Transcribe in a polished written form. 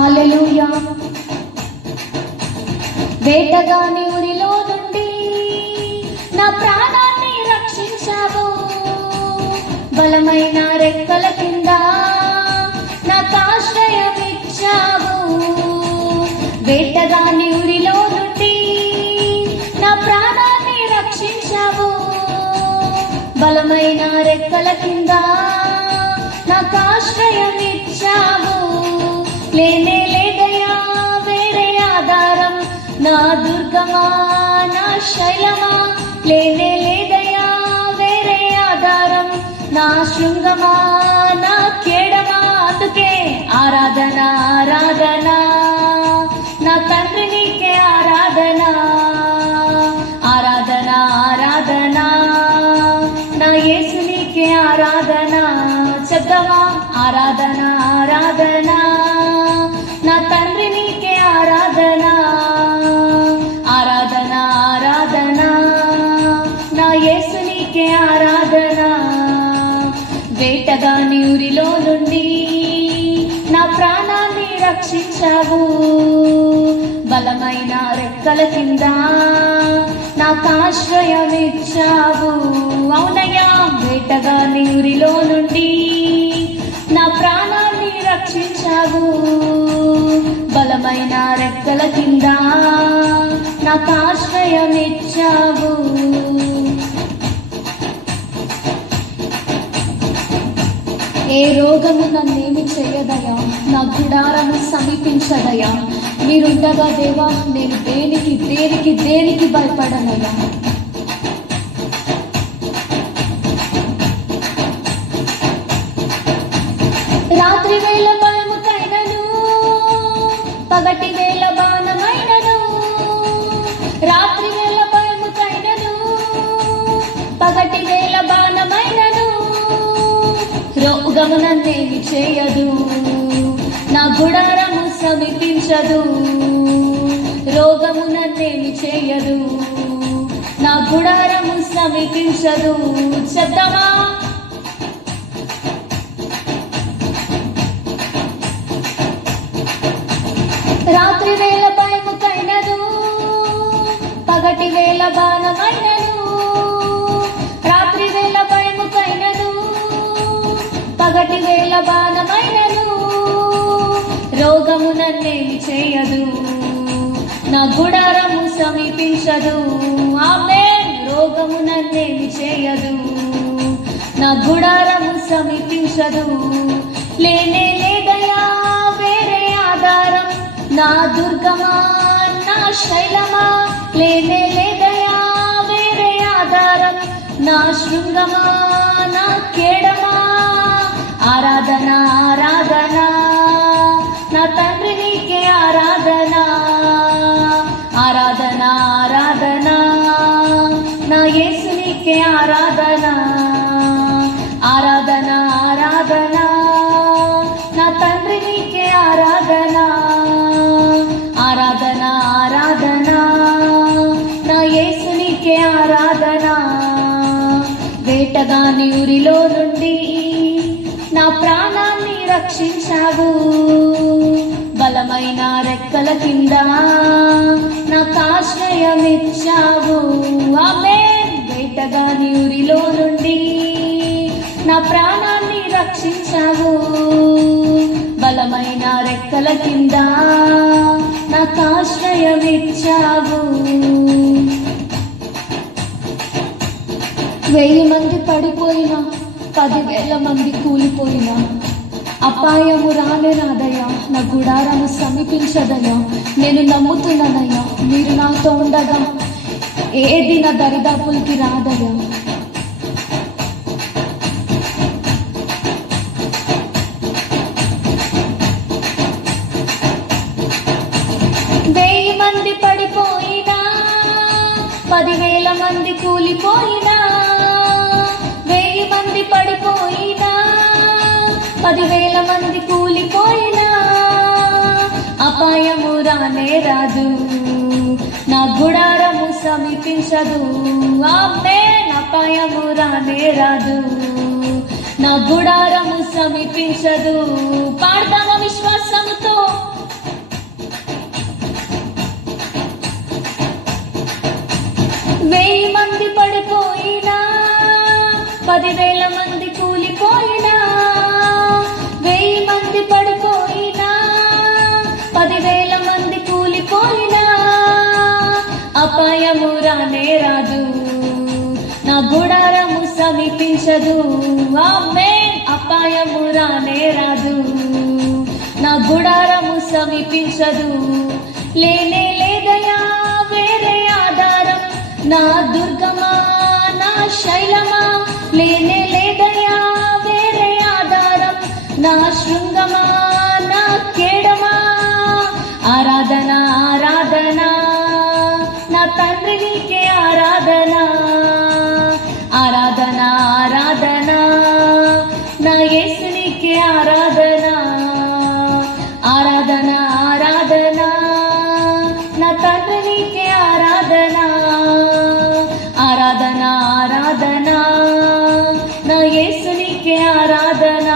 హల్లెలూయా. వేటగాని ఉరిలో నుండి నా ప్రాణాన్ని రక్షించావు, బలమైన రెక్కల కింద నాకు ఆశ్రయం ఇచ్చావు. వేటగాని ఉరిలో నుండి నా ప్రాణాన్ని రక్షించావు, బలమైన రెక్కల కింద నాకు ఆశ్రయం ఇచ్చావు. లేనే లేదయా వేరే ఆధారం, నా దుర్గమా నా శైలమా. లేనే లేదయా వేరే ఆధారం, నా శృంగమా నా కేడమా. అందుకే ఆరాధన ఆరాధన నా తండ్రి నీకే ఆరాధన. ఆరాధన ఆరాధన నా యేసు నీకే ఆరాధన. చెప్తావా? ఆరాధన ఆరాధన నా తండ్రి నీకే ఆరాధన. ఆరాధన ఆరాధన నా యేసు నీకే ఆరాధన. వేటగాని ఉరిలో నుండి నా ప్రాణాన్ని రక్షించావు, బలమైన రెక్కల కింద నాకు ఆశ్రయం ఇచ్చావు. అవునయ్యా, వేటగాని ఉరిలో నుండి నా ప్రాణాన్ని రక్షించావు, బలమైన రెక్కల కింద నాకు ఆశ్రయం ఇచ్చావు. ఏ రోగము నన్నేమి చేయదయా, నా గుడారము సమీపించదయా. మీరుండగా దేవా నేను దేనికి దేనికి దేనికి భయపడనయ్యా. రాత్రి వేళ భయముకైనను, పగటి వేళ బాణమైనను. రాత్రి వేళ భయముకైనను, పగటి వేళ బాణమైనను. రోగము నన్నేమి చేయదు, నా గుడారము సమీపించదు. రోగము నన్నేమి చేయదు, నా గుడారము సమీపించదు. చెప్తామా? రాత్రి వేళ భయముకైనను, పగటి వేళ బాణమైనను. రాత్రి వేళ భయముకైనను, పగటి వేళ బాణమైనను. రోగము నన్నేమి చేయదు, నా గుడారము సమీపించదు. ఆమేన్. రోగము నన్నేమి చేయదు, నా గుడారము సమీపించదు. లేనే లేదయా వేరే ఆధారం, నా దుర్గమా నా శైలమా. లేనే లేదయా వేరే ఆధారం, నా శృంగమా నా కేడమా. ఆరాధన ఆరాధన నా తండ్రి నీకే ఆరాధన. ఆరాధన ఆరాధన నా యేసు నీకే ఆరాధన. ఆరాధన ఆరాధన నా తండ్రి నీకే ఆరాధన. ఆరాధన ఆరాధన నా యేసు నీకే ఆరాధన. వేటగాని ఉరిలో నుండి నా ప్రాణాన్ని రక్షించావు, బలమైన రెక్కల కింద నాకు ఆశ్రయం ఇచ్చావు. ఆమేన్. వేటగాని ఉరిలో నుండి నా ప్రాణాన్ని రక్షించావు, బలమైన రెక్కల కింద నాకు ఆశ్రయం ఇచ్చావు. 1000 మంది పడిపోయినా, 10,000 మంది కూలిపోయినా అపాయము రానే రాదయ్యా, నా గుడారము సమీపించదయ్యా. నేను నమ్ముతున్నానయ్యా, మీరు నాతో ఉండగా ఏది నా దరిదాపులకి రాదయ్యా. వెయ్యి మంది పడిపోయినా, 10,000 మంది కూలిపోయినా. 1000 మంది పడిపోయినా, 10,000 మంది కూలిపోయినా అపాయము రానే రాదు, నా గుడారము సమీపించదు. ఆమేన్. అపాయము రానే రాదు, నా గుడారము సమీపించదు. పాడదామా విశ్వాసముతో, రానే రాదు, నా గుడారము సమీపించదు. ఆమేన్. అపాయము రానే రాదు, నా గుడారము సమీపించదు. లేనే లేదయా వేరే ఆధారం, నా దుర్గమా నా శైలమా. లేనే లేదయా వేరే ఆధారం, నా శృంగమా నా కేడమా. ఆరాధన ఆరాధన నా తండ్రి నీకే ఆరాధన. ఆరాధన ఆరాధన నా యేసు నీకే ఆరాధన. ఆరాధన ఆరాధన నా తండ్రి నీకే ఆరాధన. ఆరాధన ఆరాధన నా యేసు నీకే ఆరాధన.